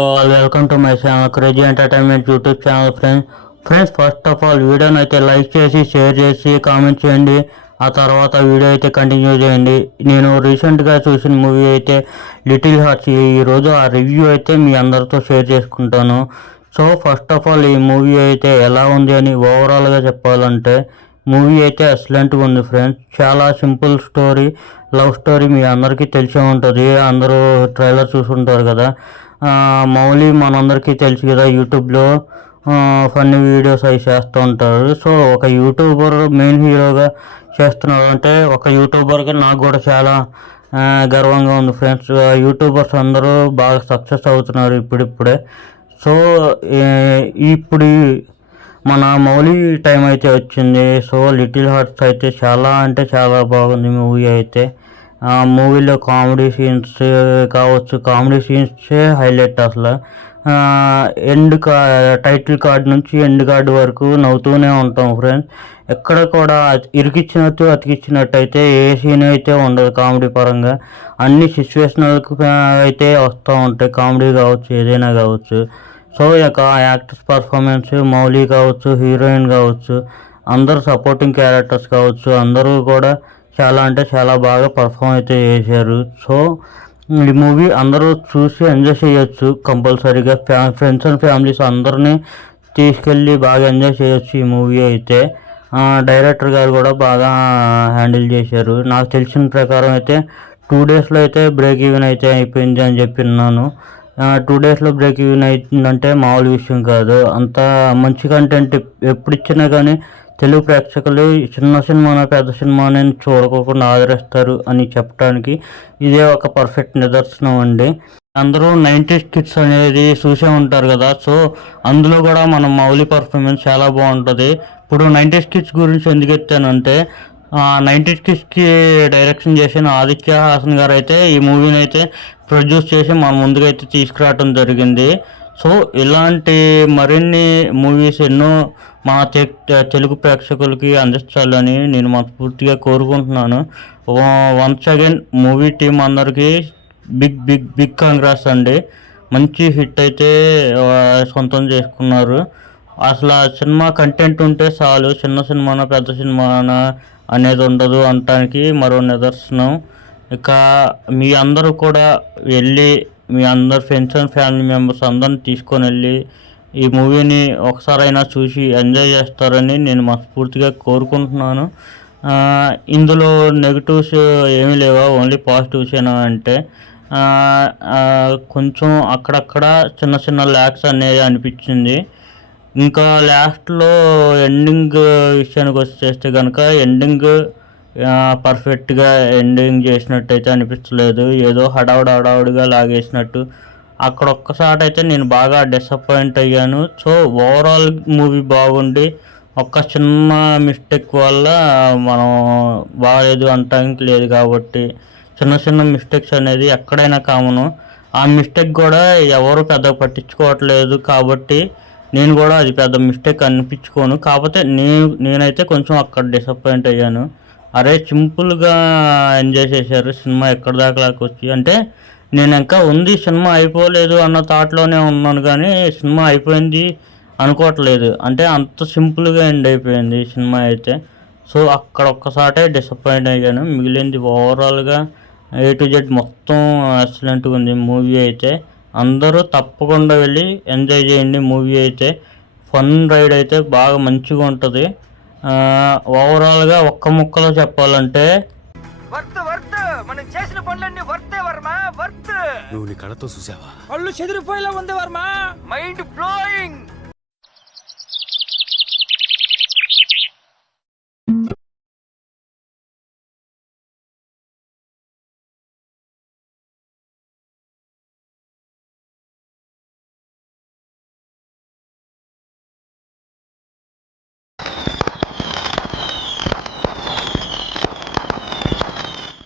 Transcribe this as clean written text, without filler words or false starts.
Hello all welcome to my channel crazy entertainment YouTube channel friends first of all వీడియోని అయితే like చేసి share చేసి comment చేయండి. ఆ తర్వాత వీడియో అయితే కంటిన్యూ చేయండి. నేను రీసెంట్గా చూసిన మూవీ అయితే లిటిల్ హార్ట్స్. ఈరోజు ఆ రివ్యూ అయితే మీ అందరితో షేర్ చేసుకుంటాను. సో ఫస్ట్ ఆఫ్ ఆల్ ఈ మూవీ అయితే ఎలా ఉంది అని ఓవరాల్గా చెప్పాలంటే మూవీ అయితే ఎక్సలెంట్గా ఉంది ఫ్రెండ్స్. చాలా సింపుల్ స్టోరీ, లవ్ స్టోరీ మీ అందరికీ తెలిసే ఉంటుంది. అందరూ ట్రైలర్ చూసుంటారు కదా. మౌలి మనందరికీ తెలుసు కదా, యూట్యూబ్లో ఫన్నీ వీడియోస్ అవి చేస్తూ ఉంటారు. సో ఒక యూట్యూబర్ మెయిన్ హీరోగా చేస్తున్నాడు అంటే ఒక యూట్యూబర్గా నాకు కూడా చాలా గర్వంగా ఉంది ఫ్రెండ్స్. యూట్యూబర్స్ అందరూ బాగా సక్సెస్ అవుతున్నారు ఇప్పుడిప్పుడే. సో ఇప్పుడు మన మౌలి టైం అయితే వచ్చింది. సో లిటిల్ హార్ట్స్ అయితే చాలా అంటే చాలా బాగుంది మూవీ అయితే. మూవీలో కామెడీ సీన్స్ కావచ్చు, కామెడీ సీన్సే హైలైట్ అసలు. టైటిల్ కార్డ్ నుంచి ఎండ్ కార్డ్ వరకు నవ్వుతూనే ఉంటాం ఫ్రెండ్స్. ఎక్కడ కూడా ఇరికిచ్చినట్టు అతికిచ్చినట్టు అయితే ఏ సీన్ అయితే ఉండదు కామెడీ పరంగా. అన్ని సిచ్యువేషనల్కి అయితే వస్తూ ఉంటాయి, కామెడీ కావచ్చు ఏదైనా కావచ్చు. సో ఇక యాక్టర్స్ పర్ఫార్మెన్స్, మౌలి కావచ్చు, హీరోయిన్ కావచ్చు, అందరూ సపోర్టింగ్ క్యారెక్టర్స్ కావచ్చు, అందరూ కూడా చాలా అంటే చాలా బాగా పర్ఫామ్ అయితే చేశారు. సో ఈ మూవీ అందరూ చూసి ఎంజాయ్ చేయొచ్చు కంపల్సరీగా. ఫ్రెండ్స్ అండ్ ఫ్యామిలీస్ అందరినీ తీసుకెళ్ళి బాగా ఎంజాయ్ చేయొచ్చు ఈ మూవీ అయితే. డైరెక్టర్ గారు కూడా బాగా హ్యాండిల్ చేశారు. నాకు తెలిసిన ప్రకారం అయితే 2 డేస్లో అయితే బ్రేక్ ఈవెన్ అయితే అయిపోయింది అని చెప్పిన్నాను. 2 డేస్లో బ్రేక్ ఈవెన్ అవుతుందంటే మామూలు విషయం కాదు. అంత మంచి కంటెంట్ ఎప్పుడు ఇచ్చినా కానీ తెలుగు ప్రేక్షకులు చిన్న సినిమాన పెద్ద సినిమాని చూడకోకుండా ఆదరిస్తారు అని చెప్పడానికి ఇదే ఒక పర్ఫెక్ట్ నిదర్శనం అండి. అందరూ 90s కిడ్స్ అనేది చూసే ఉంటారు కదా. సో అందులో కూడా మన మౌలి పర్ఫార్మెన్స్ చాలా బాగుంటుంది. ఇప్పుడు 90s కిడ్స్ గురించి ఎందుకు ఎత్తానంటే 90s కిడ్స్కి డైరెక్షన్ చేసిన ఆదిత్య హాసన్ గారు అయితే ఈ మూవీని అయితే ప్రొడ్యూస్ చేసి మన ముందుగా అయితే తీసుకురావడం జరిగింది. సో ఇలాంటి మరిన్ని మూవీస్ ఎన్నో మన తెలుగు ప్రేక్షకులకి అందించాలని నేను మనస్ఫూర్తిగా కోరుకుంటున్నాను. వన్స్ అగైన్ మూవీ టీం అందరికీ బిగ్ బిగ్ బిగ్ కాంగ్రెస్ అండి. మంచి హిట్ అయితే సొంతం చేసుకున్నారు. అసలు ఆ సినిమా కంటెంట్ ఉంటే చాలు, చిన్న సినిమానా పెద్ద సినిమానా అనేది ఉండదు అనటానికి మరో నిదర్శనం. ఇక మీ అందరూ కూడా వెళ్ళి మీ అందరు ఫ్రెండ్స్ అండ్ ఫ్యామిలీ మెంబర్స్ అందరిని తీసుకొని వెళ్ళి ఈ మూవీని ఒకసారైనా చూసి ఎంజాయ్ చేస్తారని నేను మనస్ఫూర్తిగా కోరుకుంటున్నాను. ఇందులో నెగిటివ్స్ ఏమీ లేవా, ఓన్లీ పాజిటివ్స్ ఏనా అంటే కొంచెం అక్కడక్కడ చిన్న చిన్న ల్యాక్స్ అనేది అనిపించింది. ఇంకా లాస్ట్లో ఎండింగ్ విషయానికి వచ్చేస్తే కనుక ఎండింగ్ పర్ఫెక్ట్గా ఎండింగ్ చేసినట్టయితే అనిపించలేదు. ఏదో హడావుడిగా లాగేసినట్టు అక్కడ ఒక్కసారి అయితే నేను బాగా డిసప్పాయింట్ అయ్యాను. సో ఓవరాల్ మూవీ బాగుండి ఒక్క చిన్న మిస్టేక్ వల్ల మనం బాగాలేదు అనటానికి లేదు. కాబట్టి చిన్న చిన్న మిస్టేక్స్ అనేది ఎక్కడైనా కామను. ఆ మిస్టేక్ కూడా ఎవరు పెద్దగా పట్టించుకోవట్లేదు కాబట్టి నేను కూడా అది పెద్ద మిస్టేక్ అనిపించుకోను. కాకపోతే నేనైతే కొంచెం అక్కడ డిసప్పాయింట్ అయ్యాను. అరే సింపుల్గా ఎంజాయ్ చేశారు సినిమా ఎక్కడి దాకా వచ్చి. అంటే నేను ఇంకా ఉంది సినిమా అయిపోలేదు అన్న థాట్లోనే ఉన్నాను కానీ సినిమా అయిపోయింది అనుకోవట్లేదు. అంటే అంత సింపుల్గా ఎండ్ అయిపోయింది సినిమా అయితే. సో అక్కడ ఒక్కసారి డిసప్పాయింట్ అయ్యాను. మిగిలింది ఓవరాల్గా A to Z మొత్తం ఎక్సలెంట్గా ఉంది మూవీ అయితే. అందరూ తప్పకుండా వెళ్ళి ఎంజాయ్ చేయండి. మూవీ అయితే ఫన్ రైడ్ అయితే బాగా మంచిగా ఉంటుంది. ఓవరాల్గా ఒక్క ముక్కలో చెప్పాలంటే మనం చేసిన పనులన్నీ వర్తే వర్మ, వర్త్. నువ్వు నీ కళ్ళతో చూసావా? పళ్ళు చెదిరిపోయేలా ఉంది వర్మ. Mind blowing.